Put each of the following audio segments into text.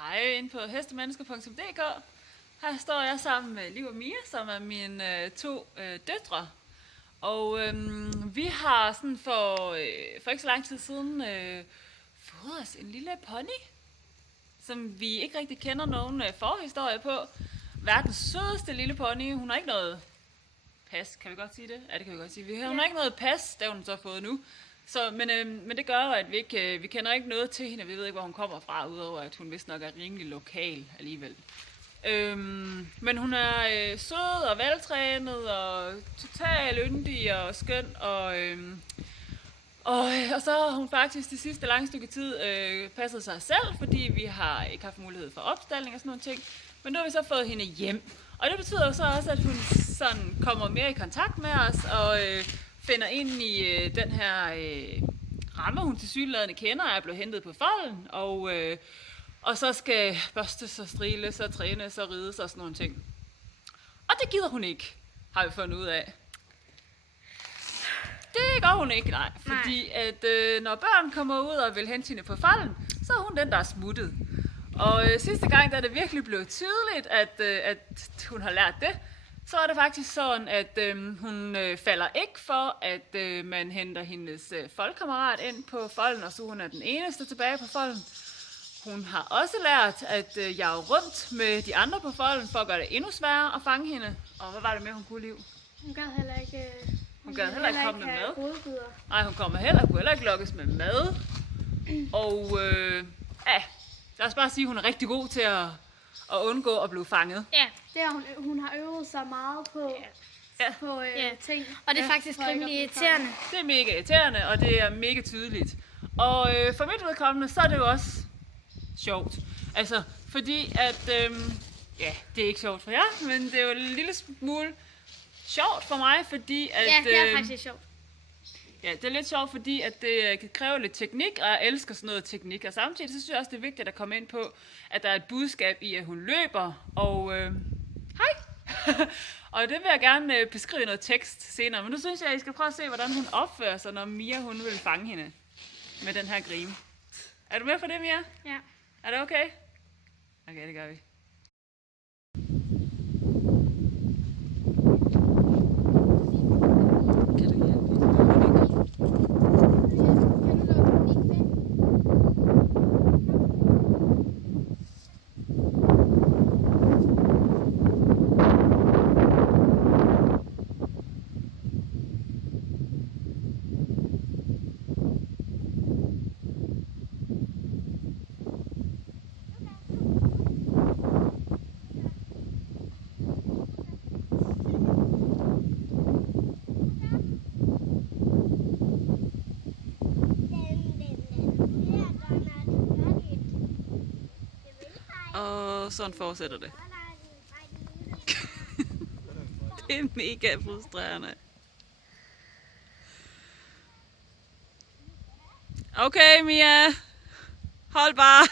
Hej, inde på hestemennesker.dk. Her står jeg sammen med Liv og Mia, som er mine to døtre. Og vi har sådan for ikke så lang tid siden fået os en lille pony, som vi ikke rigtig kender nogen forhistorie på. Verdens sødeste lille pony. Hun har ikke noget pas, kan vi godt sige det? Ja, det kan vi godt sige. Hun har ikke noget pas, det har hun så fået nu. Så, men det gør, at vi kender ikke noget til hende. Vi ved ikke, hvor hun kommer fra, udover at hun vist nok er rimelig lokal alligevel. Men hun er sød og veltrænet og totalt yndig og skøn. Og så har hun faktisk det sidste lange stykke tid passet sig selv, fordi vi har ikke haft mulighed for opstalling og sådan nogle ting. Men nu har vi så fået hende hjem. Og det betyder jo så også, at hun sådan kommer mere i kontakt med os og finder ind i den her ramme, hun tilsyneladende kender, er blevet hentet på folden, og så skal børstes og striles og trænes og rides og sådan nogle ting. Og det gider hun ikke, har vi fundet ud af. Det gør hun ikke, nej. Fordi at når børn kommer ud og vil hente hende på folden, så er hun den, der er smuttet. Og sidste gang, da det virkelig blev tydeligt, at hun har lært det, så er det faktisk sådan, at hun falder ikke for, at man henter hendes foldkammerat ind på folden, og så hun er den eneste tilbage på folden. Hun har også lært at jage rundt med de andre på folden, for at gøre det endnu sværere at fange hende. Og hvad var det med, hun kunne, Liv? Hun gad heller ikke... Hun gad heller ikke komme med mad. Hovedbyder. Nej, hun kunne heller ikke lokkes med mad. Og lad os bare sige, at hun er rigtig god til at undgå at blive fanget. Ja, det er hun har øvet sig meget på, ting. Og det er faktisk rimelig irriterende. Det er mega irriterende, og det er mega tydeligt. Og for mit vedkommende, så er det jo også sjovt. Altså, fordi at, det er ikke sjovt for jer, men det er jo en lille smule sjovt for mig, fordi at... Ja, det er faktisk sjovt. Ja, det er lidt sjovt, fordi at det kan kræve lidt teknik, og jeg elsker sådan noget teknik. Og samtidig så synes jeg også, det er vigtigt at komme ind på, at der er et budskab i, at hun løber, og hej! Og det vil jeg gerne beskrive noget tekst senere, men nu synes jeg, at I skal prøve at se, hvordan hun opfører sig, når Mia hun vil fange hende med den her grime. Er du med for det, Mia? Ja. Er det okay? Okay, det gør vi. Og sådan fortsætter det. Det er mega frustrerende. Okay, Mia. Hold bare.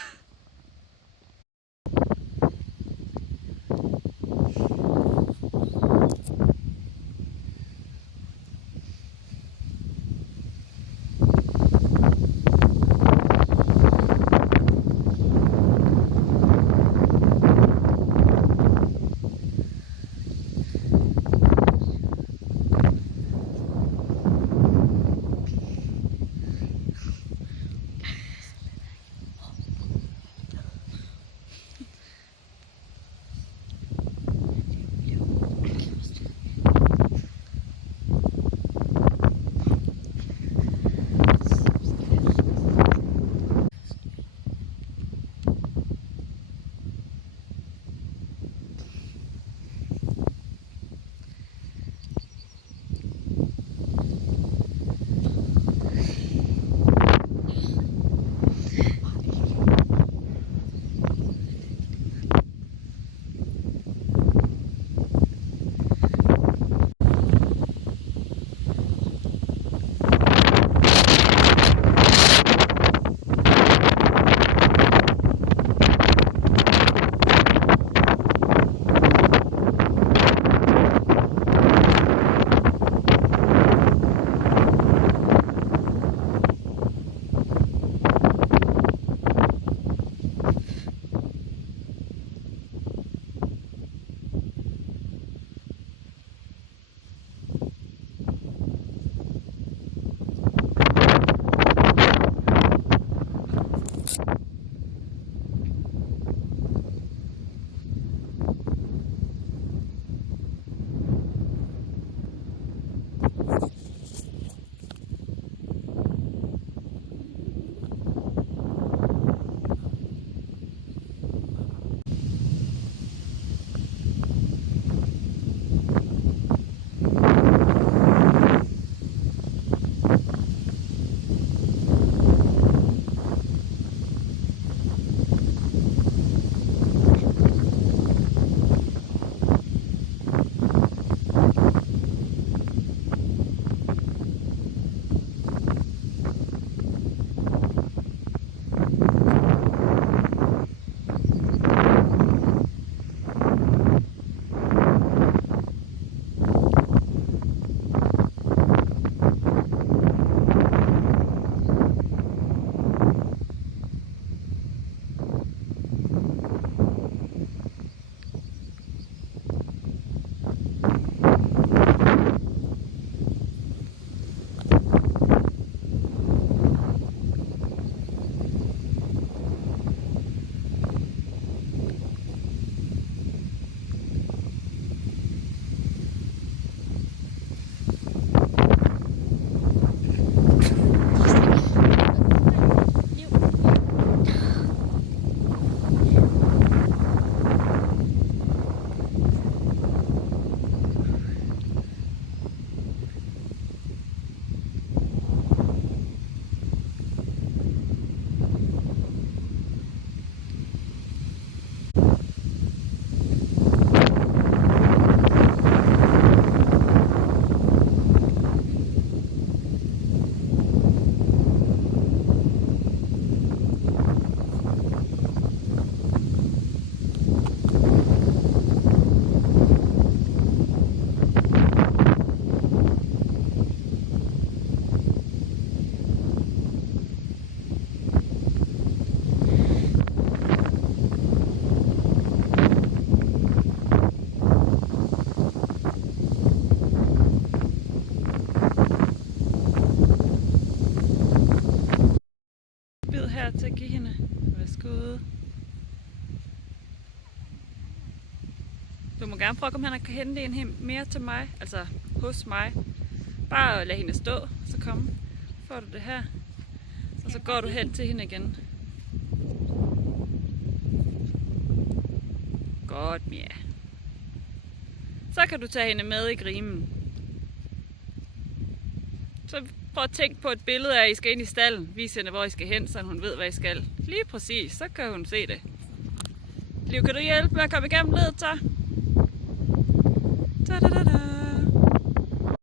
Du må gerne prøve at komme hen og hente en mere til mig, altså hos mig. Bare lad hende stå, så kom. Får du det her. Og så går du hen til hende igen. Godt, Mia. Så kan du tage hende med i grimen. Så prøv at tænke på et billede af, at I skal ind i stallen. Vis hende, hvor I skal hen, så hun ved, hvad I skal. Lige præcis, så kan hun se det. Liv, kan du hjælpe med at komme igennem ledet, så? Da, da, da, da.